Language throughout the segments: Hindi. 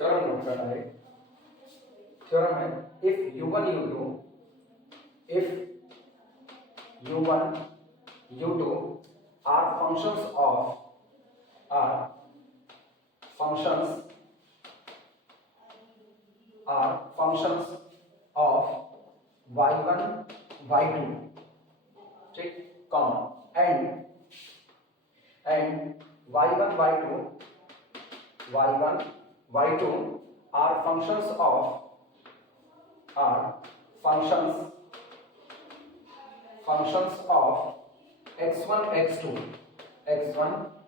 थ्योरम नोट करना है। थ्योरम है if u1 u2 are functions of y1 y2, ठीक, comma and y1 y2 are functions of x1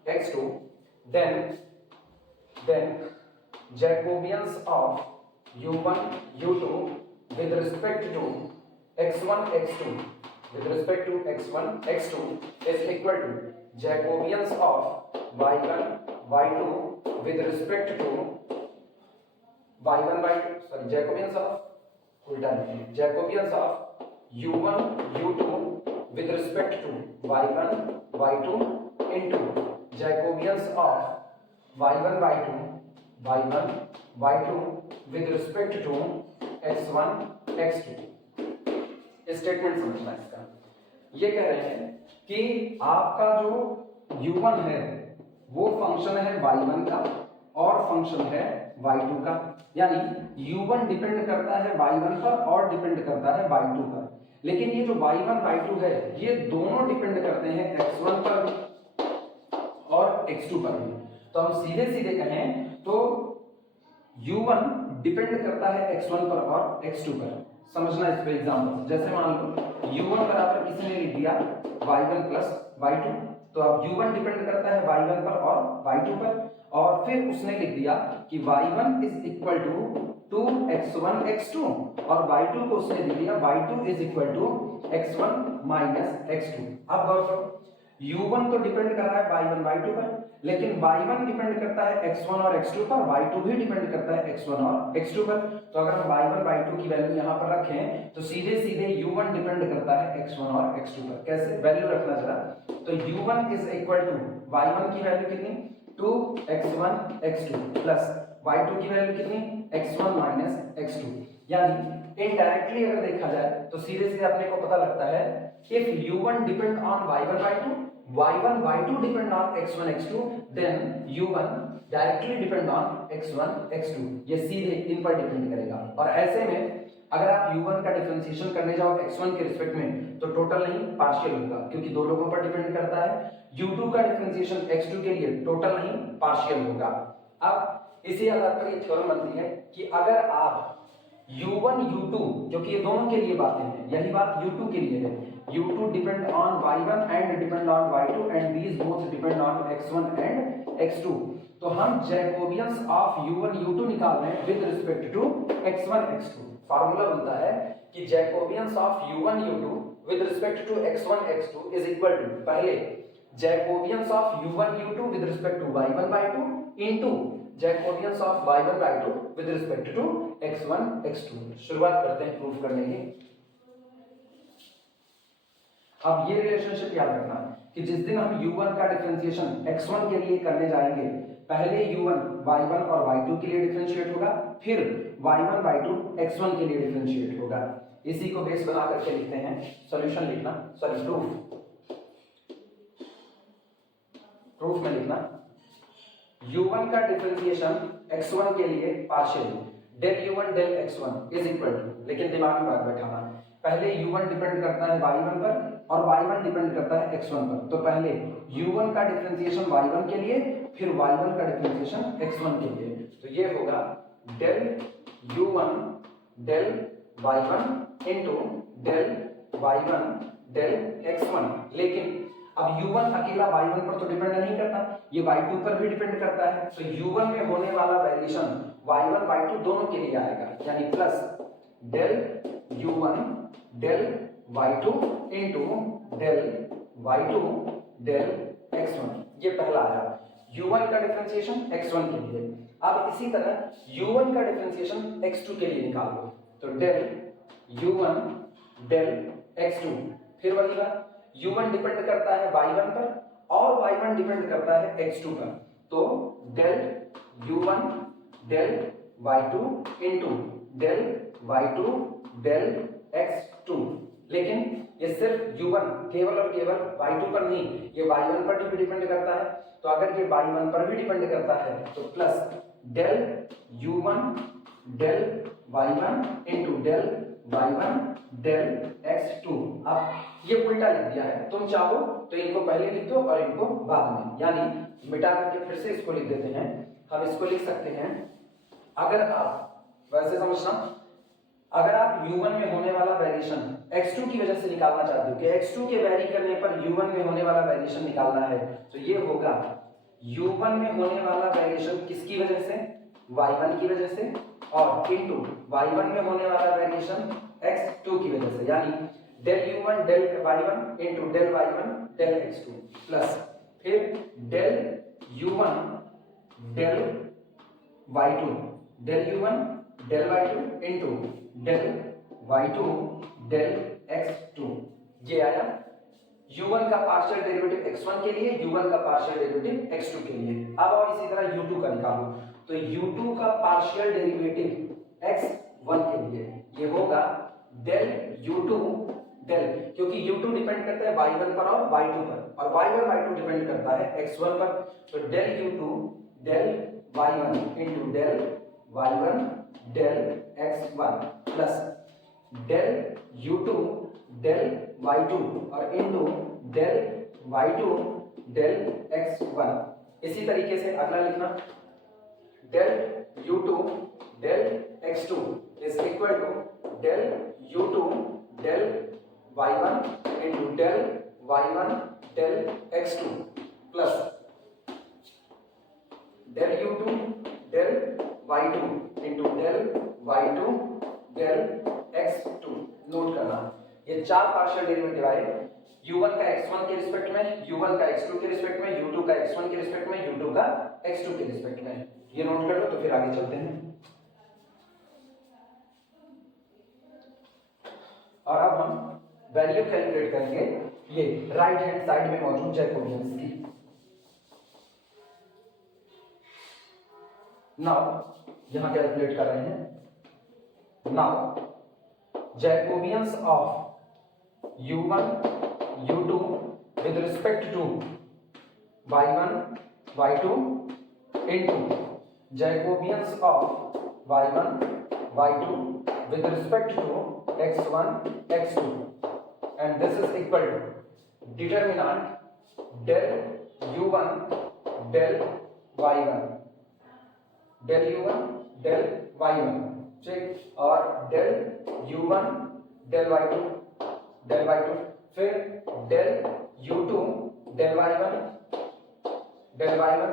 x2 then Jacobians of u1 u2 with respect to x1 x2 is equal to Jacobians of y1 y2 with respect to Jacobians of u1 u2 with respect to y1 y2 into Jacobians of y1 y2 with respect to x1 x2। Statement समझना इसका। ये कह रहे हैं कि आपका जो u1 है वो फंक्शन है y1 का और फंक्शन है y2 का, यानी u1 डिपेंड करता है y1 पर और डिपेंड करता है y2 पर, लेकिन ये जो y1 y2 है ये दोनों डिपेंड करते हैं x1 पर और x2 पर भी। तो हम सीधे सीधे कहें तो u1 डिपेंड करता है x1 पर और x2 पर। समझना इस पे एग्जांपल, जैसे मान लो u1 बराबर किसी ने लिख दिया y1 प्लस y2, तो अब u1 डिपेंड करता है y1 पर और y2 पर, और फिर उसने लिख दिया कि y1 is equal to x1 x2 और y2 को उसने लिख दिया y2 is equal to x1 minus x2। अब गौर करो u1 तो डिपेंड कर रहा है y1 y2 पर, लेकिन y1 डिपेंड करता है x1 और x2 पर, y2 भी डिपेंड करता है x1 और x2 पर। तो अगर हम y1 y2 की वैल्यू यहां पर रखें तो सीधे सीधे u1 डिपेंड करता है x1 और x2 पर। कैसे वैल्यू रखना जरा, तो u1 is equal to y1 की वैल्यू कितनी 2x1 x2 प्लस y2 की वैल्यू कितनी x1 माइनस x2। यानी इनडायरेक्टली अगर देखा जाए तो सीधे सीधे अपने को पता लगता है if u1 depend on y1 y2 depend on x1 x2 then u1 directly depend on x1 x2। ये सीधे इन पर डिपेंड करेगा। और ऐसे में अगर आप u1 का डिफरेंशिएशन करने जाओ x1 के रिस्पेक्ट में तो टोटल नहीं पार्शियल होगा, क्योंकि दो लोगों पर डिपेंड करता है। u2 का डिफरेंशिएशन x2 के लिए टोटल नहीं पार्शियल होगा। अब इसी आधार पर ये थ्योरम बनती है कि अगर आप u1 u2, जो कि ये दोनों के लिए बातें हैं, यही बात u2 के लिए है, u2 depend on y1 and depend on y2 and these both depend on x1 and x2। तो हम जैकोबियंस ऑफ u1 u2 निकाल रहे हैं with respect to x1 x2। Formula बोलता है कि Jacobians of u1 u2 with respect to x1 x2 is equal to पहले Jacobians of u1 u2 with respect to y1 y2 into Jacobians of y1 y2 with respect to x1 x2। शुरुआत करते हैं प्रूफ करने की। अब ये रिलेशनशिप याद रखना कि जिस दिन हम u1 का डिफरेंशिएशन x1 के लिए करने जाएंगे, पहले u1 y1 और y2 के लिए डिफरेंशिएट होगा, फिर y1 y2 x1 के लिए डिफरेंशिएट होगा। इसी को बेस बना करके लिखते हैं सॉल्यूशन लिखना, सॉरी प्रूफ में लिखना u1 का डिफरेंशिएशन x1 के लिए partial del u1 del x1 is equal to, लेकिन दिमाग में बात बैठाना, पहले u1 डिपेंड करता है y1 पर और y1 डिपेंड करता है x1 पर। तो पहले u1 का डिफरेंशिएशन y1 के लिए, फिर y1 का डिफरेंशिएशन x1 के लिए। तो ये होगा del u1 del y1 into del y1 del x1। लेकिन अब u1 अकेला y1 पर तो डिपेंड नहीं करता, ये y2 पर भी डिपेंड करता है। तो u1 में होने वाला वेरिएशन y1 y2 दोनों के लिए आएगा, यानी plus del u1 del y2 into del y2 del x1। ये पहला आया u1 का डिफरेंशिएशन x1 के लिए। अब इसी तरह u1 का डिफरेंशिएशन x2 के लिए निकाल लो, तो del u1 del x2, फिर वही बात u1 डिपेंड करता है y1 पर और y1 डिपेंड करता है x2 पर। तो del u1 del y2 into del y2 del x2। लेकिन ये सिर्फ u1 केवल और केवल y2 पर नहीं, ये y1 पर भी डिपेंड करता है। तो अगर ये y1 पर भी डिपेंड करता है तो plus del u1 del y1 into del y1 del x2। अब ये उल्टा लिख दिया है, तुम चाहो तो इनको पहले लिख दो और इनको बाद में, यानी मिटा करके फिर से इसको लिख देते हैं। हम इसको लिख सकते हैं, अगर आप वैसे समझना, अगर आप u1 में होने वाला वेरिएशन x2 की वजह से निकालना चाहते हो कि x2 के वेरी करने पर u1 में होने वाला वेरिएशन निकालना है, तो ये होगा u1 में होने वाला वेरिएशन किसकी वजह से, y1 की वजह से, और इनटू y1 में होने वाला वेरिएशन x2 की वजह से, यानी del u1 del y1 into del y1 del x2 plus फिर del u1 del y2 del u1 del y2 into del y2 del x2। ये आया u1 का पार्शियल डेरिवेटिव x1 के लिए, u1 का पार्शियल डेरिवेटिव x2 के लिए। अब और इसी तरह u2 का निकालो, तो u2 का पार्शियल डेरिवेटिव x1 के लिए ये होगा डेल u2 डेल, क्योंकि u2 डिपेंड करता है y1 पर और y2 पर, और y1 y2 डिपेंड करता है x1 पर। तो del u2 del y1 into del y1 del x1 plus del u2 del y2 और into del y2 del x1। इसी तरीके से अगला लिखना, del u2 del x2 is equal to del u2 del y1 into del y1 del x2 plus del u2 del y2 into del y2 del x2। Note करना, ये चार पार्शियल डेरिवेटिव आए, u1 का x1 के रिस्पेक्ट में, u1 का x2 के रिस्पेक्ट में, u2 का x1 के रिस्पेक्ट में, u2 का x2 के रिस्पेक्ट में। ये नोट कर लो, तो फिर आगे चलते हैं। और अब हम वैल्यू कैलकुलेट करेंगे ये राइट हैंड साइड में मौजूद जैकोबियंस की। नाउ यहां कैलकुलेट कर रहे हैं। Now Jacobians of u1 u2 with respect to y1 y2 into Jacobians of y1 y2 with respect to x1 x2, and this is equal to determinant del u1 del y1 del u1 del y1 ठीक, और del u1 del y2 del y2, फिर del u2 del y1 del y1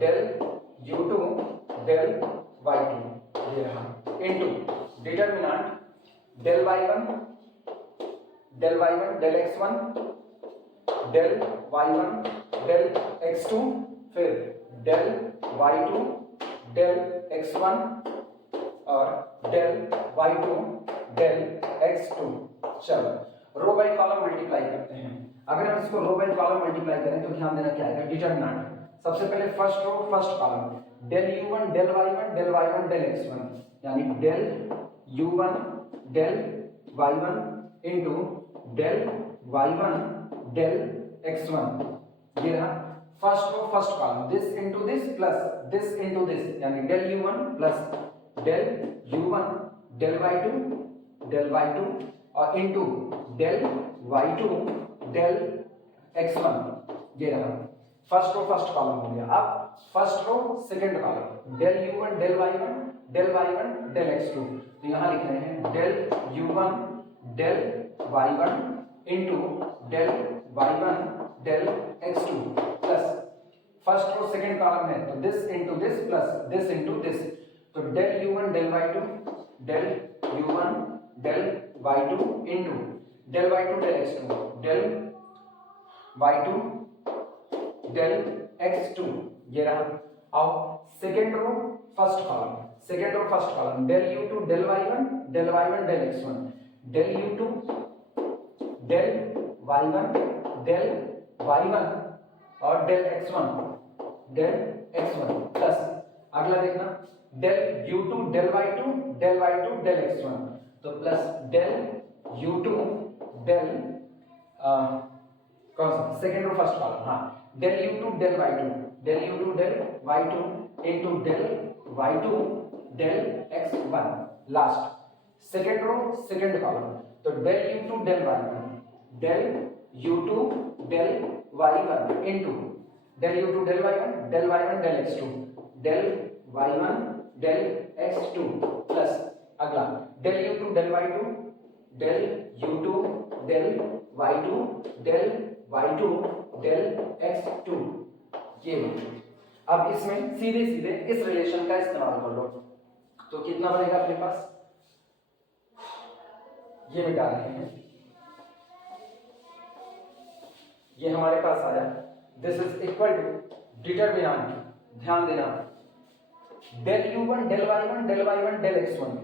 del u2 del y2, ये रहा, into determinant del y1 del x1 del y1 del x2, फिर del y2 del x1 और del y2 del x2। चलो रो बाय कॉलम मल्टीप्लाई करते हैं। अगर हम इसको रो बाय कॉलम मल्टीप्लाई करें तो ध्यान देना क्या आएगा, डिटरमिनेंट। सबसे पहले first row first column, del u1 del y1 del y1 del x1, यानी del u1 del y1 into del y1 del x1। ये रहा first row first column, this into this plus this into this, यानी del u1 प्लस del u1 del y2 और into del y2 del x1। ये रहा फर्स्ट रो फर्स्ट कॉलम हो गया। अब first row second column, del u1 del y1 del x2, तो यहां लिख रहे हैं del u1 del y1 into del y1 del x2 plus first row second column है तो this into this plus this into this, तो del u1 del y2 del u1 del y2 into del y2 del x2 del y2 del x2। ये रहा। अब second row first column, del u2 del y1 del y1 del x1 del u2 del y1 del y1 और del x1 प्लस अगला देखना del u2 del y2 del y2 del x1, तो प्लस डेल u2 डेल कौन सा सेकेंड और फर्स्ट कॉलम, हाँ del u2 del y2 del u2 del y2 into del y2 del x1 last second row second column, तो del u2 del y1 del u2 del y1 into del u2 del y1 del x2 del y1 del x2 plus अगला del u2 del y2 del u2 del y2 del y2 del x2, ये अब इसमें सीधे सीधे इस रिलेशन का इस्तेमाल कर लो, तो कितना बनेगा अपने पास, ये मिटा रहे हैं, ये हमारे पास आया this is equal to determinant, ध्यान देना del u1 del y1 del y1 del x1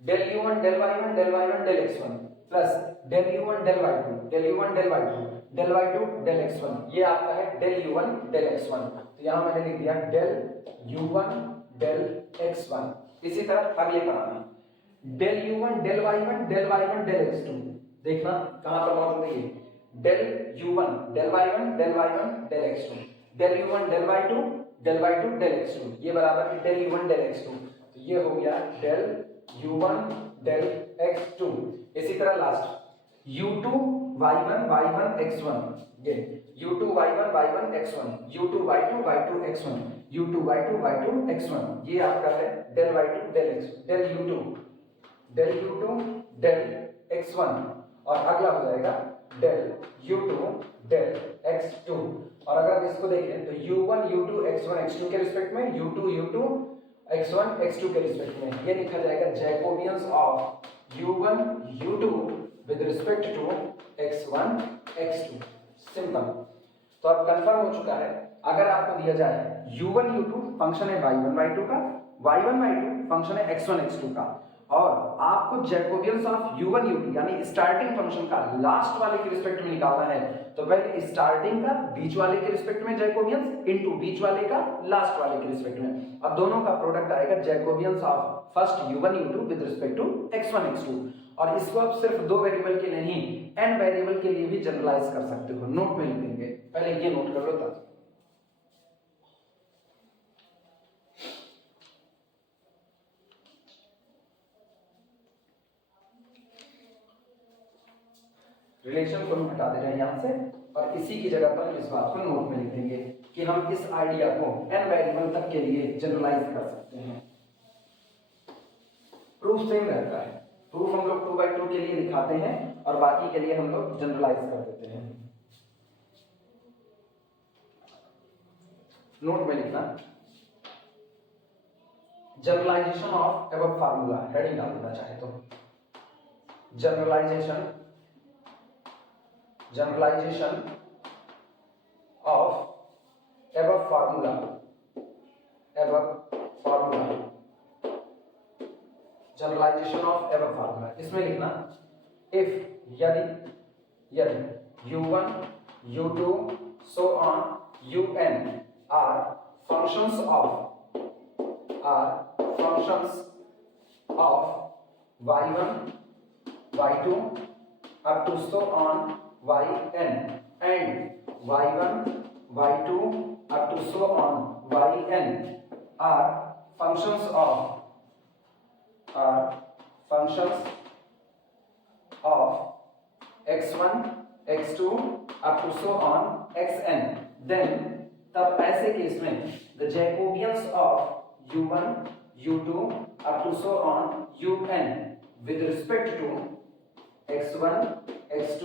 del u1 del y1 del y1 del x1 plus del u1 del y2 del u1 del y2 del y2 del x1, ये आपका है डेल u1 डेल x1, तो यहां मैंने लिख दिया डेल u1 डेल x1। इसी तरह अगले बनाना del u1 del y1 del y1 del x2, देखना कहां पर मौजूद है ये del u1 del y1 del y1 del x2 del u1 del y2 del y2 del x2, ये बराबर है डेल u1 डेल x2, तो ये हो गया डेल u1 डेल x2। इसी तरह last u2 y1 y1 x1, ये u2 y1 y1 x1 u2 y2 y2 x1 u2 y2 y2 x1, ये आपका है del y2 del x del u2 del x1, और अगला हो जाएगा डेल u2 डेल x2, और अगर इसको देखें तो u1 u2 x1 x2 के रिस्पेक्ट में u2 u2 x1 x2 के रिस्पेक्ट में, ये लिखा जाएगा Jacobians of u1 u2 with respect to x1 x2, simple. तो अब कंफर्म हो चुका है, अगर आपको दिया जाए u1 u2 फंक्शन है y1 y2 का, y1 y2 फंक्शन है x1 x2 का, और आपको जैकोबियंस ऑफ u1 u2 यानी स्टार्टिंग फंक्शन का लास्ट वाले के रिस्पेक्ट में निकालना है, तो पहले स्टार्टिंग का बीच वाले के रिस्पेक्ट में जैकोबियंस इनटू बीच वाले का लास्ट वाले के रिस्पेक्ट में, अब दोनों का प्रोडक्ट आएगा Jacobians of first u1 u2 with respect to x1 x2, और इसको आप सिर्फ दो वेरिएबल के लिए नहीं n वेरिएबल के लिए भी जनरलाइज कर सकते हो, नोट में लिख देंगे, पहले ये नोट कर लो तब। रिलेशन को हम हटा दे रहे हैं यहां से, और इसी की जगह पर इस बात को नोट में लिख देंगे कि हम इस आइडिया को n वेरिएबल तक के लिए जनरलाइज कर सकते हैं। प्रूफ सेम रहता है, प्रूफ हम लोग 2/2 के लिए दिखाते हैं और बाकी के लिए हम लोग जनरलाइज कर देते हैं। नोट में लिखना generalization of above formula, heading डाल देना चाहे तो generalization of above formula generalization of above formula, इसमें लिखना if यदि u1 u2 so on un are functions of y1 y2 up to so on yn, and y1 y2 up to so on yn are functions of x1 x2 up to so on xn, then तब ऐसे केस में the Jacobians of u1 u2 up to so on un with respect to x1 x2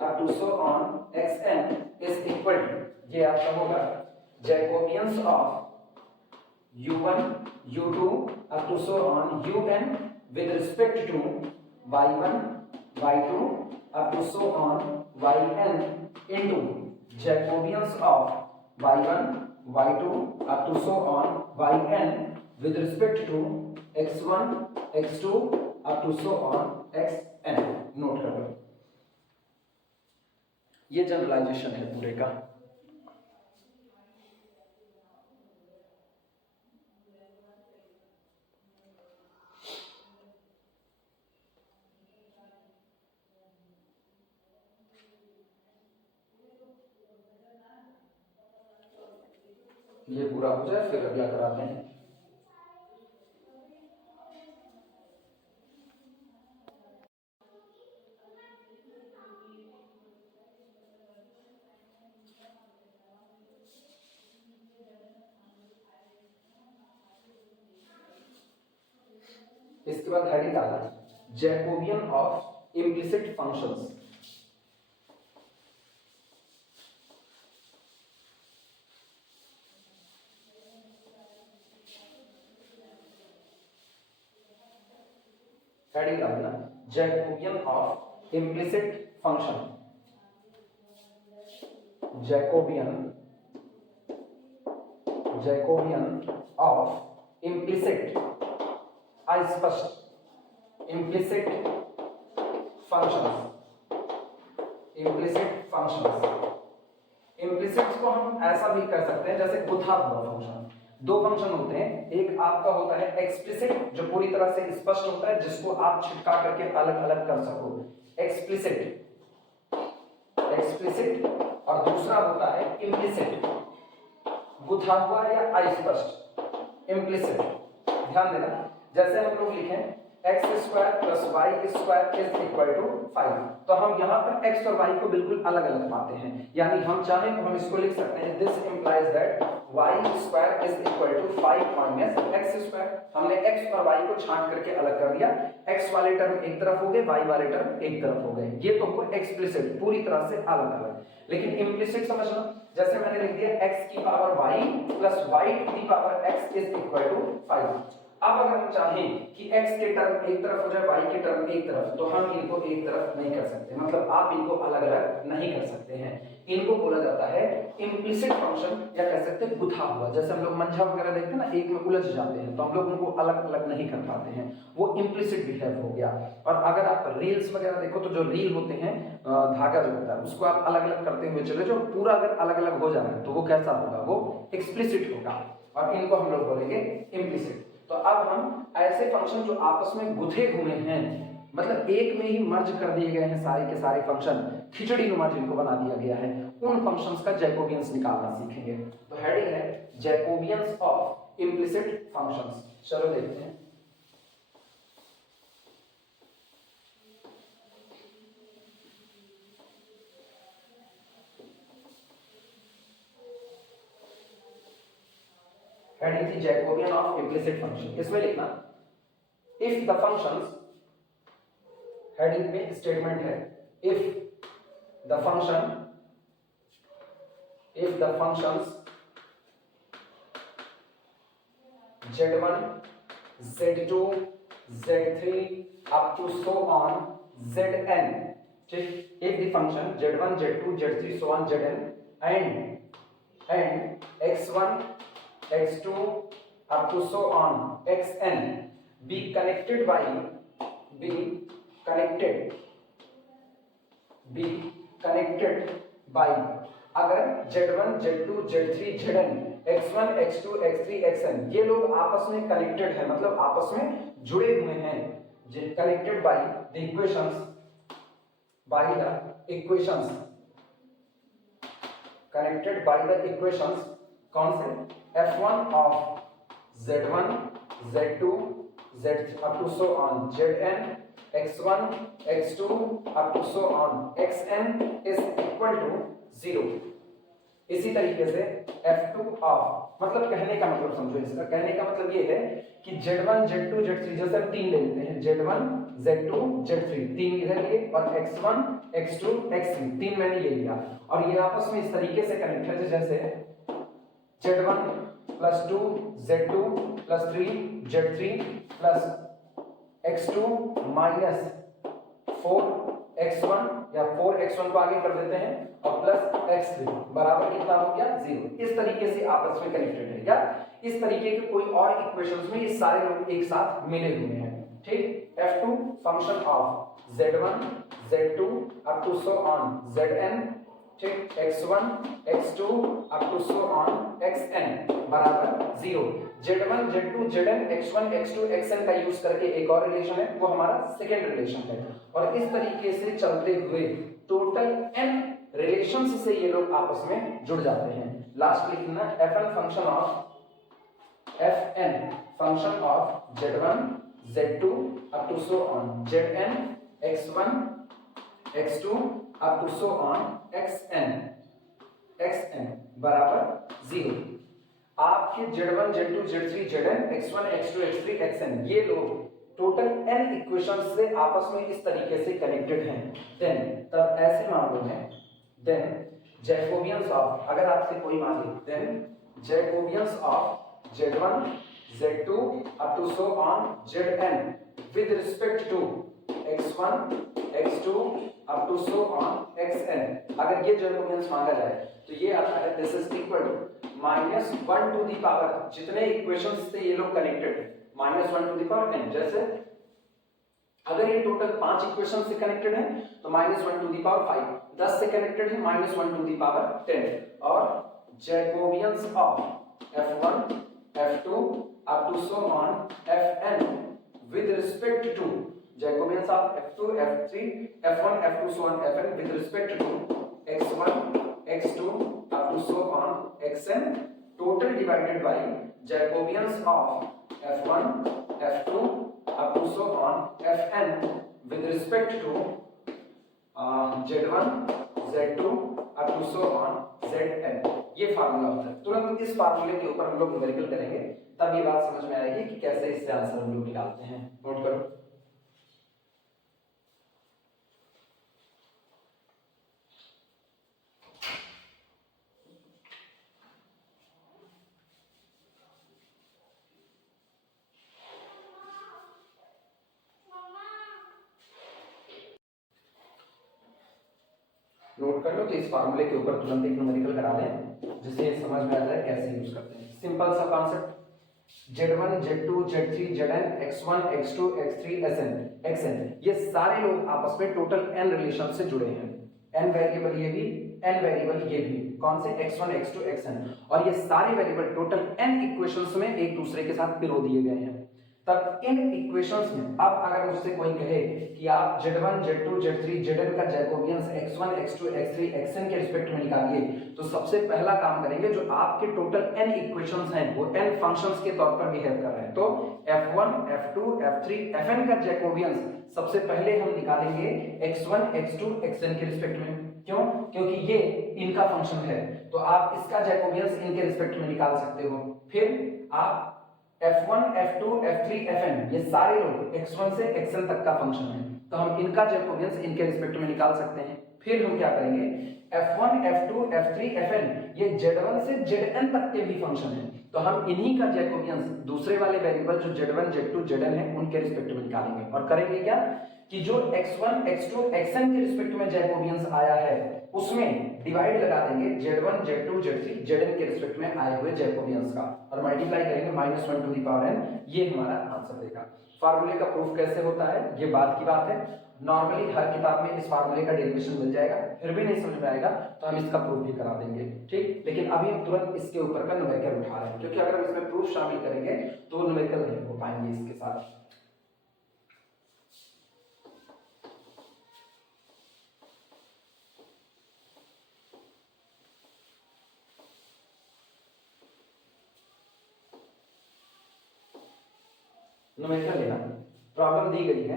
up to so on xn is equal to, ये आपका होगा Jacobians of u1 u2 up to so on un with respect to y1 y2 up to so on yn into Jacobians of y1 y2 up to so on yn with respect to x1 x2 up to so on xn। Note कर लो, ये जनरलाइजेशन है पूरे का। ये पूरा हो जाए फिर अगला कराते हैं। इसके बाद हेडिंग डाला Jacobian of implicit functions. Heading डालना Jacobian of implicit function, Jacobian of implicit अस्पष्ट इम्प्लिसिट फंक्शंस। इम्प्लिसिट को हम ऐसा भी कर सकते हैं जैसे गुथा हुआ फंक्शन। दो फंक्शन होते हैं, एक आपका होता है एक्सप्लिसिट जो पूरी तरह से स्पष्ट होता है जिसको आप छिटका करके अलग अलग कर सको, एक्सप्लिसिट, और दूसरा होता है इम्प्लिसिट, गुथा हुआ या अस्पष्ट, इम्प्लिसिट। ध्यान देना, जैसे हम लोग लिखें x² + y² = 5, तो हम यहाँ पर x और y को बिल्कुल अलग अलग पाते हैं। यानी हम चाहें तो हम इसको लिख सकते हैं this implies that y² = 5 - x²। हमने x और y को छांट करके अलग कर दिया, x वाले टर्म एक तरफ हो गए, y वाले टर्म एक तरफ हो गए। ये तो हुआ एक्सप्लिसिट, पूरी तरह से अलग अलग। लेकिन इम्प्लिसिट समझना, जैसे मैंने लिख दिया x की power y + y to the power x = 5। अब अगर हम चाहें कि x के टर्म एक तरफ हो जाए, y के टर्म एक तरफ, तो हम इनको एक तरफ नहीं कर सकते, मतलब आप इनको अलग अलग नहीं कर सकते हैं। इनको बोला जाता है इम्प्लिसिट फंक्शन, या कह सकते हैं गुथा हुआ। जैसे हम लोग मंझा वगैरह देखते हैं ना, एक में उलझ जाते हैं, तो हम लोग उनको अलग अलग नहीं कर पाते हैं, वो इम्प्लिसिट बिहेव हो गया। और अगर आप रील्स वगैरह देखो तो जो रील होते हैं, धागा जो होता है उसको आप अलग अलग करते हुए चले, जो पूरा अगर अलग अलग हो जाए तो वो कैसा होगा, वो एक्सप्लिसिट होगा, और इनको हम लोग बोलेंगे इम्प्लिसिट। तो अब हम ऐसे फंक्शन जो आपस में गुथे हुए हैं, मतलब एक में ही मर्ज कर दिए गए हैं सारे के सारे फंक्शन, खिचड़ी नुमा जिनको बना दिया गया है, उन फंक्शंस का जैकोबियंस निकालना सीखेंगे। तो हेडिंग है जैकोबियंस ऑफ इम्प्लिसिट फंक्शंस। चलो देखते हैं। हेडिंग थी जैकोबियन ऑफ इम्प्लिसिट फंक्शन। इसमें लिखना इफ द फंक्शंस, हेडिंग में स्टेटमेंट है if the functions z1 z2 z3 up to so on zn, ठीक, if the function z1 z2 z3 so on zn and x1 x2 up to so on xn be connected by अगर z1 z2 z3 zn x1 x2 x3 xn ये लोग आपस में कनेक्टेड है, मतलब आपस में जुड़े हुए हैं, connected by the equations, connected by the equations, कौन से, f1 of z1 z2 z up to so on zn x1 x2 up to so on xn is equal to 0। इसी तरीके से f2 ऑफ, मतलब कहने का मतलब समझो, इसका कहने का मतलब ये है कि z1 z2 z3, जैसे हम तीन ले लेते हैं, z1 z2 z3, तीन इधर लिए, और x1 x2 x3, तीन मैंने ये लिया, और ये आपस में इस तरीके से कनेक्ट है जैसे z1 + 2 z2 + 3 z3 + x2 - 4x1, या 4x1 को आगे कर देते हैं, और प्लस x3 बराबर कितना हो गया, 0। इस तरीके से आपस में कनेक्टेड है, या इस तरीके के कोई और इक्वेशंस में ये सारे लोग एक साथ मिले हुए हैं, ठीक। f2 function of z1 z2 up to so on zn, ठीक, x1 x2 up to so on xn बराबर 0। z1 z2 zn x1 x2 xn का यूज करके एक और रिलेशन है, वो हमारा सेकेंड रिलेशन है, और इस तरीके से चलते हुए टोटल n रिलेशंस से ये लोग आपस में जुड़ जाते हैं। लास्ट लिख लेना fn function of z1 z2 up to so on zn x1 x2 up to so on xn बराबर 0। आपके z1 z2 z3 zn x1 x2 x3 xn ये लोग टोटल n इक्वेशंस से आपस में इस तरीके से कनेक्टेड हैं। देन तब ऐसे मामलों में देन जैकोबियंस ऑफ, अगर आपसे कोई मान ले, then Jacobians of z1 z2 up to so on zn with respect to x1 x2 up to so on xn, अगर ये जैकोबियंस मांगा जाए तो ये आता है this is equal to -1 to the power, जितने इक्वेशंस से ये लोग कनेक्टेड है -1 टू द पावर n। जैसे अगर ये टोटल 5 इक्वेशन से कनेक्टेड है तो -1 टू द पावर 5, 10 से कनेक्टेड है -1 टू द पावर 10। और Jacobians of f1 f2 up to so on fn with respect to Jacobians of f2 f3 f1 f2 so on fn with respect to x1 x2 up to so on xn total divided by Jacobians of f1 f2 up to so on fn with respect to z1 z2 up to so on zn। ये फार्मूला होता है। तुरंत इस फार्मूले के ऊपर हम लोग न्यूमेरिकल करेंगे, तब ये बात समझ में आएगी कि कैसे इससे आंसर हम लोग निकालते हैं। नोट करो। नोट कर लो तो इस फार्मूले के ऊपर तुरंत एक न्यूमेरिकल करा दें जिससे समझ में आ जाए कैसे यूज करते हैं। सिंपल सा concept, z1 z2 z3 zn x1 x2 x3 xn ये सारे लोग आपस में टोटल n रिलेशन से जुड़े हैं। n वेरिएबल ये भी, n वेरिएबल ये भी, कौन से x1 x2 xn, और ये सारे वेरिएबल टोटल n इक्वेशंस में एक दूसरे के साथ पिरो दिए गए हैं। तब इन इक्वेशंस में अब अगर मुझसे कोई कहे कि आप z1 z2 z3 zn का Jacobians x1 x2 x3 xn के रिस्पेक्ट में निकालिए, तो सबसे पहला काम करेंगे जो आपके टोटल n इक्वेशंस हैं वो n फंक्शंस के तौर पर बिहेव कर रहे हैं। तो f1 f2 f3 fn का जैकोबियंस सबसे पहले हम निकालेंगे x1 x2 xn के रिस्पेक्ट में। क्यों? क्योंकि ये इनका फंक्शन है, तो आप इसका जैकोबियंस इनके रिस्पेक्ट में निकाल सकते हो। फिर आप f1 f2 f3 fn ये सारे लोग x1 से xn तक का फंक्शन है, तो हम इनका जैकोबियंस इनके रिस्पेक्ट में निकाल सकते हैं। फिर हम क्या करेंगे, f1 f2 f3 fn ये z1 से zn तक के भी फंक्शन है, तो हम इन्हीं का जैकोबियंस दूसरे वाले वेरिएबल जो z1 z2 zn है उनके रिस्पेक्ट में निकालेंगे। और करेंगे क्या कि जो x1 x2 xn के रिस्पेक्ट में जैकोबियंस आया है उसमें डिवाइड लगा देंगे z1 z2 z3 zn के रिस्पेक्ट में आए हुए जैकोबियंस का और मल्टीप्लाई करेंगे -1 टू द पावर n, ये हमारा आंसर देगा। फार्मूले का प्रूफ कैसे होता है ये बात की बात है। नॉर्मली हर किताब में इस फार्मूले का डेरिवेशन मिल जाएगा, फिर भी नहीं समझ में आएगा तो हम इसका प्रूफ भी करा देंगे, ठीक। लेकिन अभी हम तुरंत इसके ऊपर का न्यूमेरिकल उठा रहे हैं, क्योंकि अगर हम इसमें प्रूफ शामिल करेंगे तो न्यूमेरिकल नहीं हो पाएंगे इसके साथ। न्यूमेरिकल लेना, प्रॉब्लम दी गई है।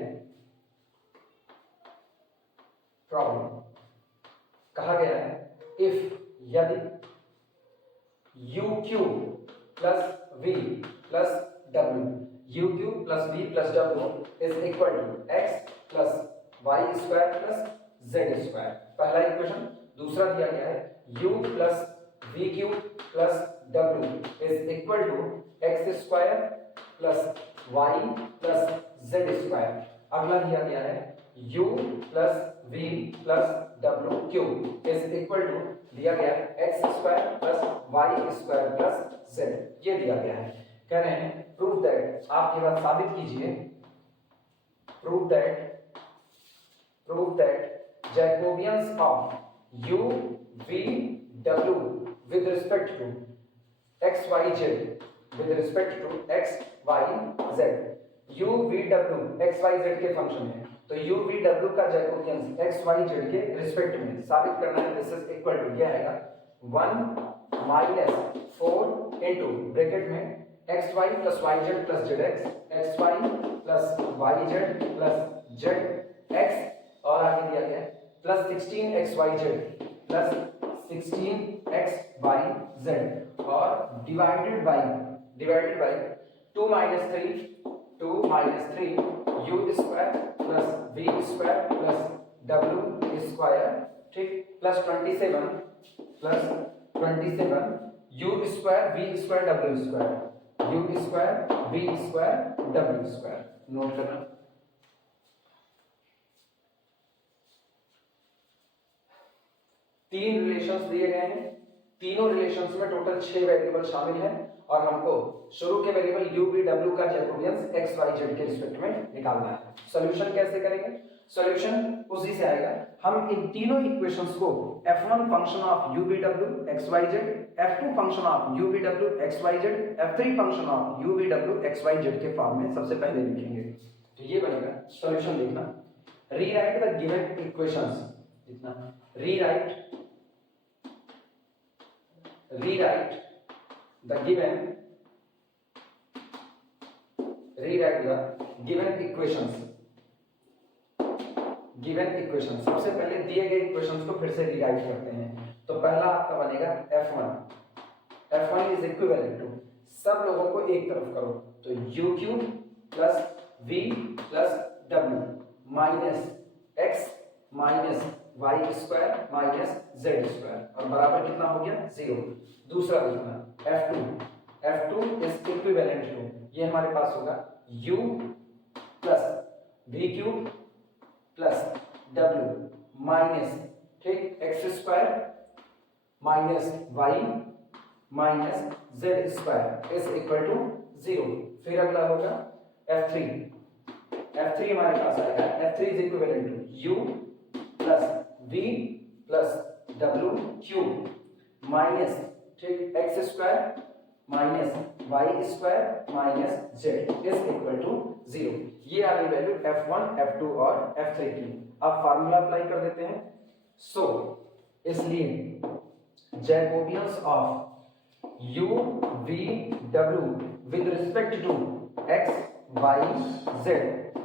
प्रॉब्लम कहा गया है इफ यदि u cube plus v plus w u cube plus v plus w is equal to x plus y square plus z square, पहला इक्वेशन। दूसरा दिया गया है u plus v cube plus w is equal to x square plus y plus z square. अगला दिया गया है u plus v plus w cube is equal to दिया गया है x square plus y square plus z, ये दिया गया है। कह रहे हैं प्रूव दैट, आप ये बात साबित कीजिए, prove that Jacobians of u v w with respect to x y z with respect to x y z, u v w x y z के फंक्शन है, तो u v w का जैकोबियंस x y z के रिस्पेक्ट में साबित करना है। दिस इज इक्वल टू, ये आएगा 1 माइनस 4 इंटू ब्रैकेट में x Y plus Y Z plus Z x Y plus Y Z plus Z x और आगे दिया गया plus 16 x Y Z plus 16 x Y Z और divided by 2 minus 3 you square plus we square plus W square, ठीक, plus 27 you square we square W square, you square we square W square. Note करना। तीन रिलेशंस दिए गए हैं, तीनों रिलेशंस में टोटल 6 वेरिएबल शामिल हैं और हमको शुरू के वेरिएबल u v w का जैकोबियंस x y z के रिस्पेक्ट में निकालना है। सॉल्यूशन कैसे करेंगे? सॉल्यूशन उसी से आएगा, हम इन तीनों इक्वेशंस को f1 function of u v w x y z, f2 function of u v w x y z, f3 function of u v w x y z के फॉर्म में सबसे पहले लिखेंगे। तो ये बनेगा सॉल्यूशन। देखना, रीराइट द गिवन इक्वेशंस, इतना रीराइट the given equations। सबसे पहले दिए गए इक्वेशंस को फिर से रीराइट करते हैं। तो पहला आपका बनेगा f1 इज इक्विवेलेंट टू, सब लोगों को एक तरफ करो, तो u cube plus v plus w minus x minus y square minus z square और बराबर कितना हो गया? 0। दूसरा लिखना f2 इज इक्विवेलेंट टू, ये हमारे पास होगा u plus v cube plus w minus, ठीक, x square minus y minus z square is equal to 0। फिर अगला होगा f3 हमारे पास आएगा f3 is equivalent to u plus v plus w cube minus, ठीक, x square minus y square minus z is equal to 0। ये आ गई वैल्यू f1 f2 और f3 की। अब फार्मूला अप्लाई कर देते हैं। सो इसलिए Jacobians of u v w with respect to x y z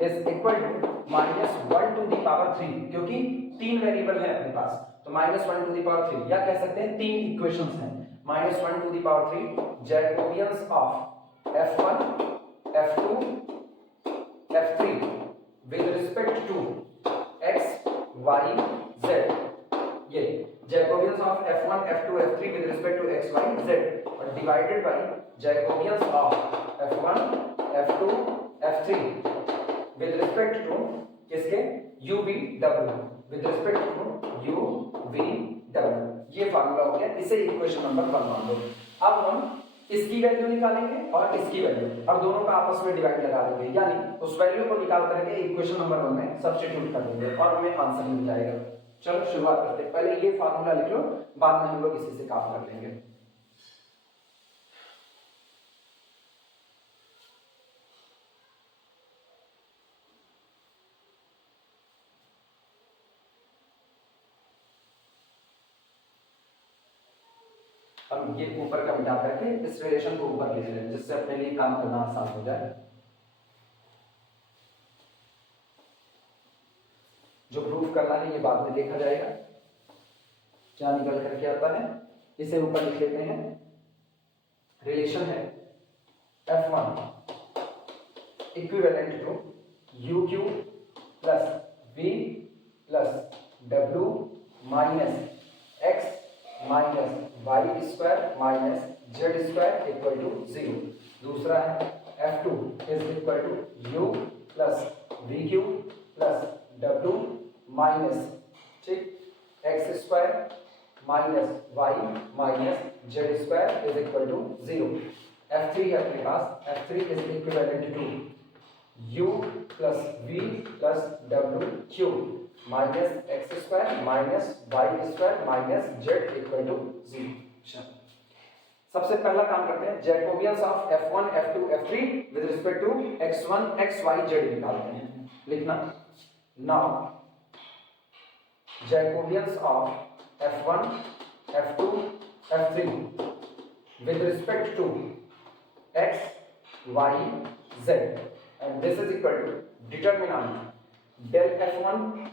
is equal to -1 to the power 3, क्योंकि तीन वेरिएबल है अपने पास, तो -1 टू द पावर 3, या कह सकते हैं तीन इक्वेशंस हैं, -1 to the power 3 Jacobians of f1 f2 f3 with respect to x y z। ये Jacobians of f1 f2 f3 with respect to x y z और divided by Jacobians of f1 f2 f3 with respect to किसके? u v w with respect to u v w। ये फार्मूला हो गया, इसे इक्वेशन नंबर 1 मान लो। अब हम इसकी वैल्यू निकालेंगे और इसकी वैल्यू और दोनों का आपस में डिवाइड लगा देंगे, यानी उस वैल्यू को निकाल करके इक्वेशन नंबर 1 में सब्स्टिट्यूट कर देंगे और हमें आंसर मिल जाएगा। चलो शुरुआत करते हैं। पहले ये फार्मूला लिख लो, बाद में हम लोग इसी से काम कर लेंगे। हम ये ऊपर का मिटा करके इस रिलेशन को ऊपर लिख लें, जिससे अपने लिए काम करना आसान हो जाए। जो प्रूफ करना है ये बाद में देखा जाएगा क्या निकल करके आता है। इसे ऊपर लिख लेते हैं। रिलेशन है f1 equivalent to u cube plus v plus w minus x minus y square minus z square equal to 0। दूसरा है f2 is equal to u plus v cube plus w minus, ठीक, x square minus y minus z square is equal to 0। f3 है अपने पास, f3 is equivalent to u plus v plus w cube minus x square minus y square minus Z equal to 0। सबसे पहला काम करते हैं, Jacobians of f1 f2 f3 with respect to x1 xy z निकालते हैं। लिखना, now Jacobians of f1 f2 F3 with respect to x, y, z, and this is equal to determinant del F1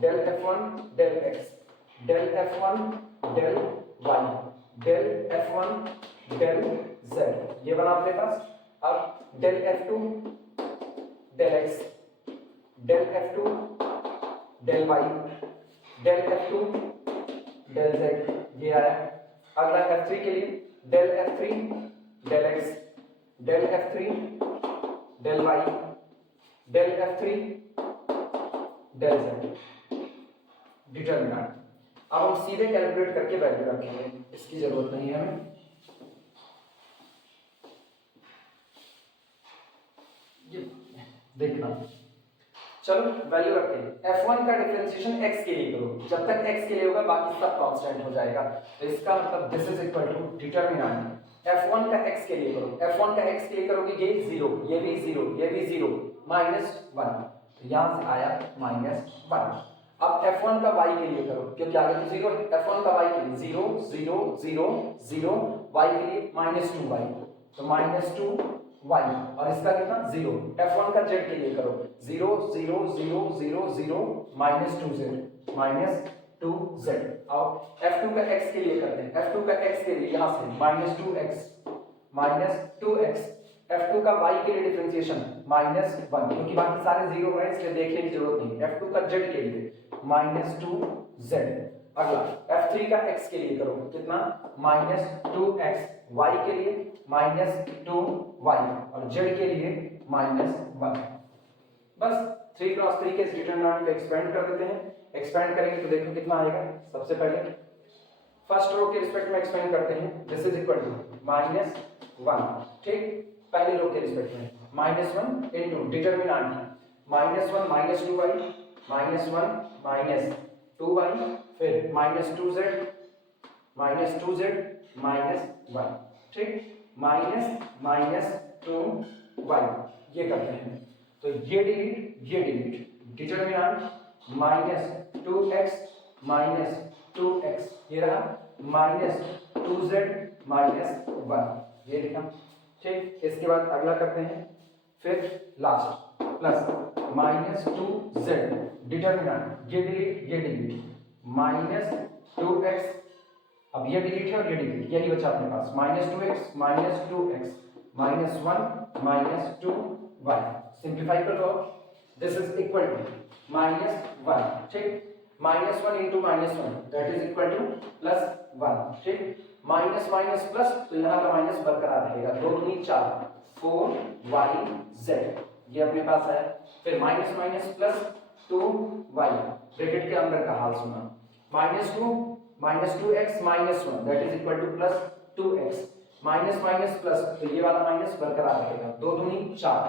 del F1 del x del F1 del y del F1 del z, ये बना अपने पास। अब del F2 del x del F2 del y del F2 del z, ये आया। अगला F3 के लिए del F3 del x del F3 del y del F3 del z, determinant. अब हम सीधे कैलकुलेट करके वैल्यू रखेंगे, इसकी जरूरत नहीं है हमें। ये देखना, चलो वैल्यू रखते हैं। F1 का डिफरेंशिएशन x के लिए करो, जब तक x के लिए होगा बाकी सब कांस्टेंट हो जाएगा। तो इसका मतलब this is equal to determinant F1 का x के लिए करो। F1 का x के लिए करोगे ये 0, ये भी 0, ये भी 0, -1, तो यहां से आया -1। अब F1 का y के लिए करो, क्योंकि आगे तो 0 है। F1 का y के लिए 0 0 0 0, y के लिए -2y, तो -2y, और इसका कितना 0। F1 का z के लिए करो 0 0 0 0 0, -2z, -2z। अब F2 का x के लिए करते हैं। F2 का x के लिए यहां से -2x, F2 का y के लिए डिफरेंशिएशन -1, क्योंकि बाकी सारे 0 हैं इसलिए देखने की जरूरत नहीं। F2 का z के लिए -2z। अगला F3 का x के लिए करो, कितना -2x, y के लिए -2y, और z के लिए -1। बस 3 क्रॉस 3 के इस डिटरमिनेंट को एक्सपेंड कर देते हैं। एक्सपेंड करेंगे तो देखो कितना आएगा। सबसे पहले फर्स्ट रो के रिस्पेक्ट में एक्सपेंड करते हैं, दिस इज इक्वल टू -1, ठीक। पहले रो के रिस्पेक्ट में -1 इनटू डिटरमिनेंट -1 -2y -1 -2y, फिर -2z -1, ठीक, -2y, ये करते हैं। तो ये डिलीट, डिटरमिनेंट -2x -2x, ये रहा -2z -1, ये लिखा, ठीक। इसके बाद अगला करते हैं, फिर लास्ट प्लस -2z, डिटरमिनेंट ये डिलीट -2x, अब ये डिलीट है और ये डिलीट, यही बचा अपने पास -2x -1 -2y। सिंप्लीफाई कर लो, दिस इज इक्वल टू -1, ठीक, -1 into -1 that is equal to +1, ठीक। माइनस माइनस प्लस, तो यहाँ का माइनस बरकरार रहेगा, 2 दूनी 4, 4yz, ये अपने पास है। फिर minus minus plus 2y, bracket के अंदर का हाल सुना, -2x -1 that is equal to +2x, minus minus plus, तो ये वाला माइनस बरकरार रहेगा, 2 दूनी 4,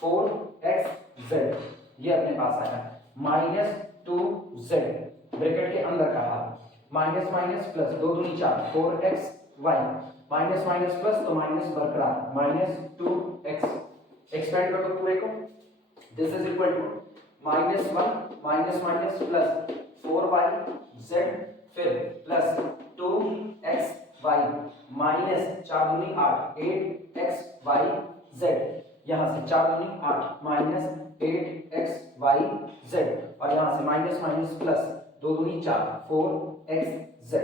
4xz, ये अपने पास आया, -2z, ब्रैकेट के अंदर का हाल, माइनस माइनस प्लस, 2 दूनी 4, 4xy, माइनस माइनस प्लस तो माइनस बरकरार, -2x, एक्सपेंड कर दो पूरे को, this is equal to -1 minus minus plus 4yz, फिर प्लस 2xy, माइनस 4 दूनी 8, 8xyz, यहाँ से 4 दूनी 8, माइनस 8xyz, और यहाँ से माइनस माइनस प्लस, 2 दूनी 4, 4xz।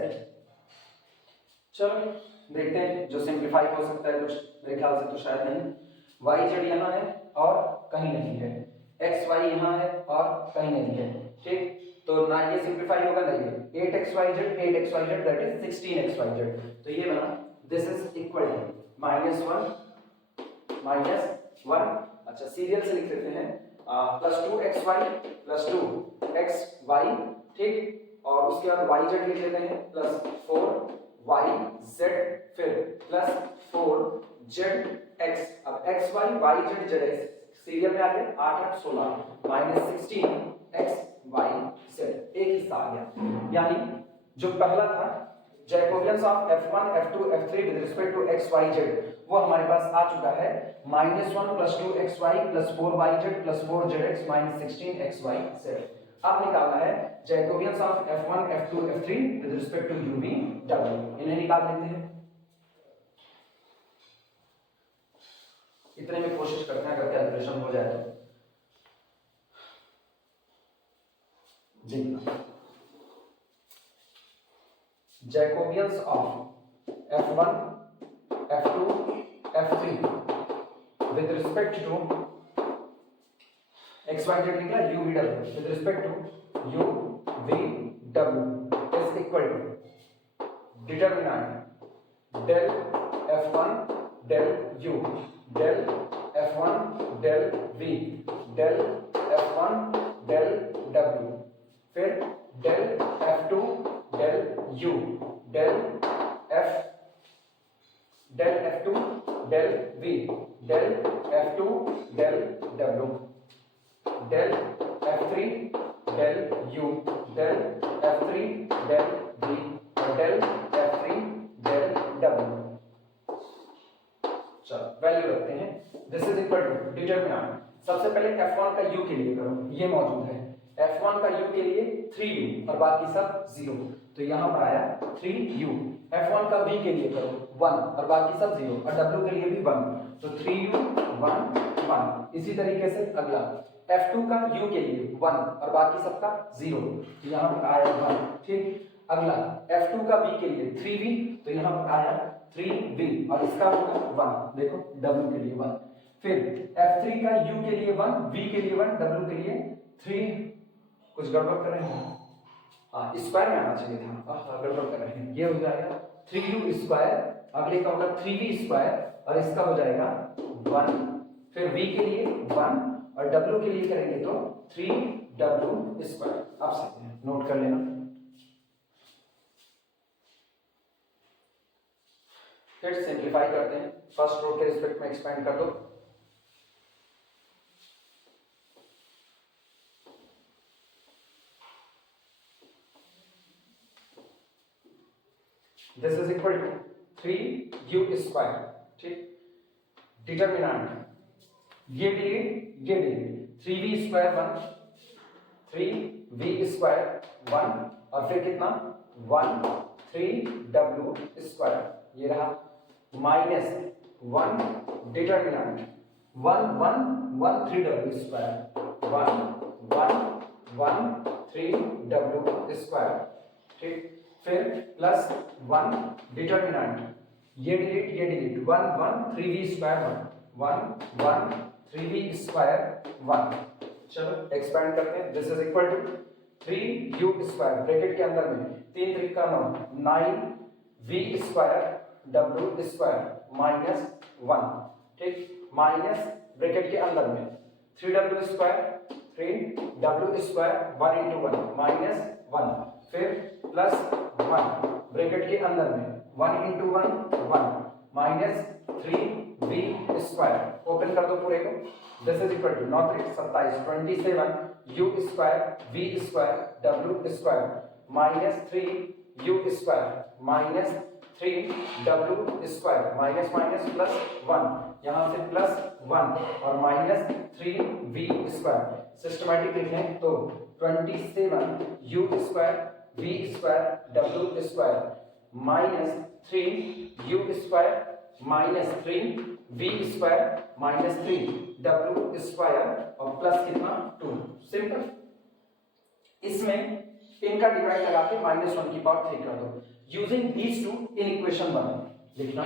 चलो देखते हैं जो सिंप्लीफाई हो सकता है कुछ, मेरे ख्याल से तो शायद नहीं। yz यहाँ है और कहीं नहीं है, xy यहाँ है और कहीं नहीं है, ठीक, तो ना ये सिंप्लीफाई होगा ना ये, 8xyz दैट इज 16xyz, तो ये बना, दिस इज इक्वल टू -1, अच्छा सीरियल से लिख देते हैं, +2xy +2xy, ठीक, और उसके बाद yz लिख लेते हैं, +4yz, फिर +4zx, अब xy yz zx सीरियल में आ गया, 8 8 16, -16xyz, एक हिस्सा आ गया। यानी जो पहला था Jacobians of f1 f2 f3 with respect to x y z, वो हमारे पास आ चुका है, -1 +2xy +4yz +4zx -16xyz। अब निकालना है Jacobians of F1 F2 F3 with respect to u v w, इन्हें निकाल लेते हैं। इतने में कोशिश करते हैं अगर कैलकुलेशन हो जाए तो। देखना Jacobians of F1 F2 F3 with respect to x y z निकला u v w with respect to u v w is equal to determinant del f1 del u del f1 del v del f1 del w, फिर del f2 del u del f2 del v del f2 del w del f3 del u del f3 del v और del f3 del w। चलो वैल्यू रखते हैं। This is equal to determinant, सबसे पहले f1 का u के लिए करो, ये मौजूद है। f1 का u के लिए 3u और बाकी सब 0, तो यहां पर आया 3u। f1 का v के लिए करो 1 और बाकी सब 0 और w के लिए भी 1, तो 3u 1 1। इसी तरीके से अगला f2 का u के लिए 1 और बाकी सबका 0, तो यहां पर आया 1। ठीक, अगला f2 का v के लिए 3v, तो यहां पर आया 3v और इसका होगा 1, देखो w के लिए 1। फिर f3 का u के लिए 1, v के लिए 1, w के लिए 3। कुछ गड़बड़ कर रहे हैं, हाँ स्क्वायर में आना चाहिए था, गड़बड़ कर रहे हैं। ये हो जाएगा 3u स्क्वायर, अगले का होगा 3v स्क्वायर और इसका हो जाएगा 1। फिर v के लिए 1 और w के लिए करेंगे तो 3w स्क्वायर। आप सकते हैं नोट कर लेना। फिर सिंप्लीफाई करते हैं, फर्स्ट रो के रिस्पेक्ट में एक्सपेंड कर दो। This is equal to 3u square. ठीक, डिटरमिनेंट ये delete 3v square 1, 3v square 1 और फिर कितना 1 3w स्क्वायर, ये रहा minus 1 determinant 1 1 1 3w square 1 1 1 3w square. ठीक, फिर प्लस 1 डिटरमिनेंट ये delete 1 1 3v square 1 1 3v square 1। चलो एक्सपेंड करते हैं। This is equal to 3u square bracket के अंदर में 3 3 का 9v square w square minus 1। ठीक, माइनस ब्रैकेट के अंदर में 3w square 3w square 1 into 1 minus 1, फिर प्लस 1 ब्रैकेट के अंदर में 1 into 1 1 minus 3v square, open कर दो पूरे को। This is equal to 9 3 27 27 u square v square w square minus 3u square minus 3w square minus minus plus 1, यहां से प्लस 1 और माइनस 3v स्क्वायर। सिस्टमैटिक लिखें तो 27u square v square w square minus 3u square minus 3v square minus 3w square और प्लस कितना 2। सिंपल, इसमें इनका डिवाइड लगा के -1 की पावर 3 कर दो। Using these two in equation 1 लिखना,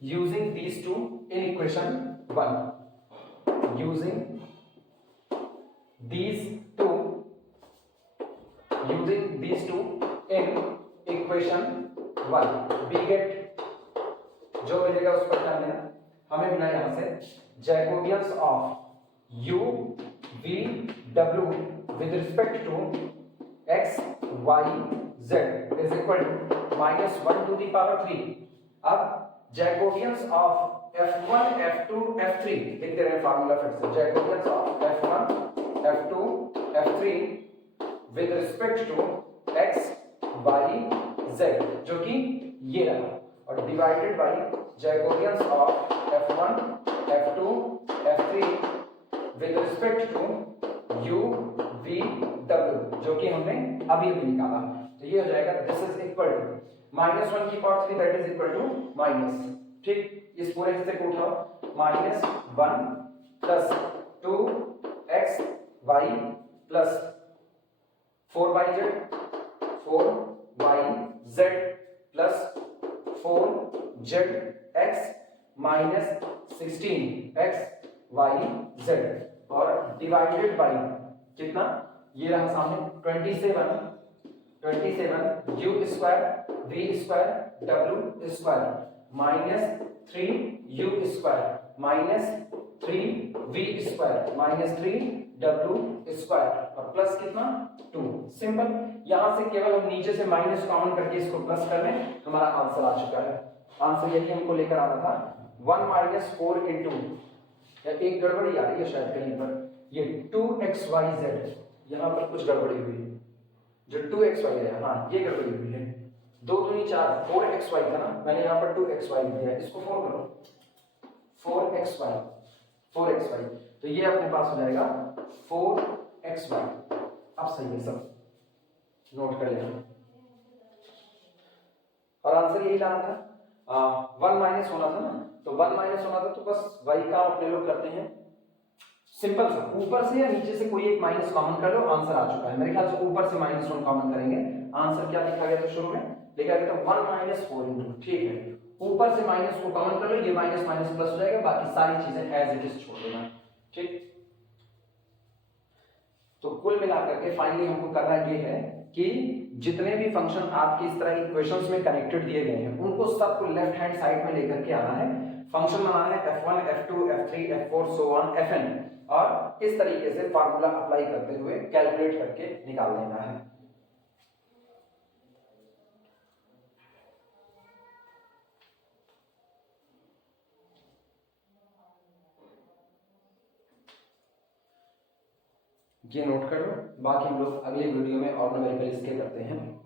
using these two in equation 1, using these two in equation 1 we get, जो मिलेगा उस पर ध्यान देना। हमें मिला यहां से Jacobians of u v w with respect to x y z is equal to -1 to the power 3। अब Jacobians of f1 f2 f3 लिख दे रहे हैं फार्मूला फिर से। Jacobians of f1 f2 f3 with respect to x y z, जो कि ये रहा, और divided by Jacobians of f1 f2 f3 with respect to u v w, जो कि हमने अभी अभी निकाला। तो ये हो जाएगा दिस इज इक्वल टू -1 की power 3 that is equal to minus, ठीक, इस पूरे हिस्से को उठाओ, -1 plus 2xy plus 4yz 4yz plus 4zx minus 16xyz और डिवाइडेड बाई कितना, ये रहा सामने 27 u square v square w square minus 3u square minus 3v square minus 3w square और प्लस कितना 2। सिंपल, यहां से केवल हम नीचे से माइनस कॉमन करके इसको प्लस कर लें, हमारा आंसर आ चुका है। आंसर यही हमको लेकर आना था 1 माइनस 4 इंटू, या एक गड़बड़ी आ रही है शायद कहीं पर, ये 2xyz, यहाँ पर कुछ गड़बड़ी हुई है, जो 2xy है, हाँ ये गड़बड़ी हुई है, 2 दूनी 4 4xy था ना, मैंने यहाँ पर 2xy दिया, इसको 4 करो 4xy, तो ये अपने पास हो जाएगा 4xy। अब सही है, सब नोट कर लेना और आंसर यही लाना था। 1 माइनस होना था ना, तो 1 माइनस होना था, तो बस y का अपने लोग करते हैं सिंपल सा, ऊपर से या नीचे से कोई एक माइनस कॉमन कर लो, आंसर आ चुका है। मेरे ख्याल से ऊपर से -1 कॉमन करेंगे, आंसर क्या लिखा गया था शुरू में, लिखा गया था 1 माइनस 4 इंटू, ठीक है, ऊपर से माइनस को कॉमन कर लो, ये माइनस माइनस प्लस हो जाएगा, बाकी सारी चीजें एज इट इज छोड़ देना, ठीक। तो कुल मिलाकर के फाइनली हमको करना ये है कि जितने भी फंक्शन आपके इस तरह इक्वेशंस में कनेक्टेड दिए गए हैं उनको सबको लेफ्ट हैंड साइड में लेकर के आना है, फंक्शन बनाना है f1 f2 f3 f4 so on fn, और इस तरीके से फार्मूला अप्लाई करते हुए कैलकुलेट करके निकाल देना है। ये नोट कर लो, बाकी हम लोग अगले वीडियो में और न्यूमेरिकल इसके करते हैं।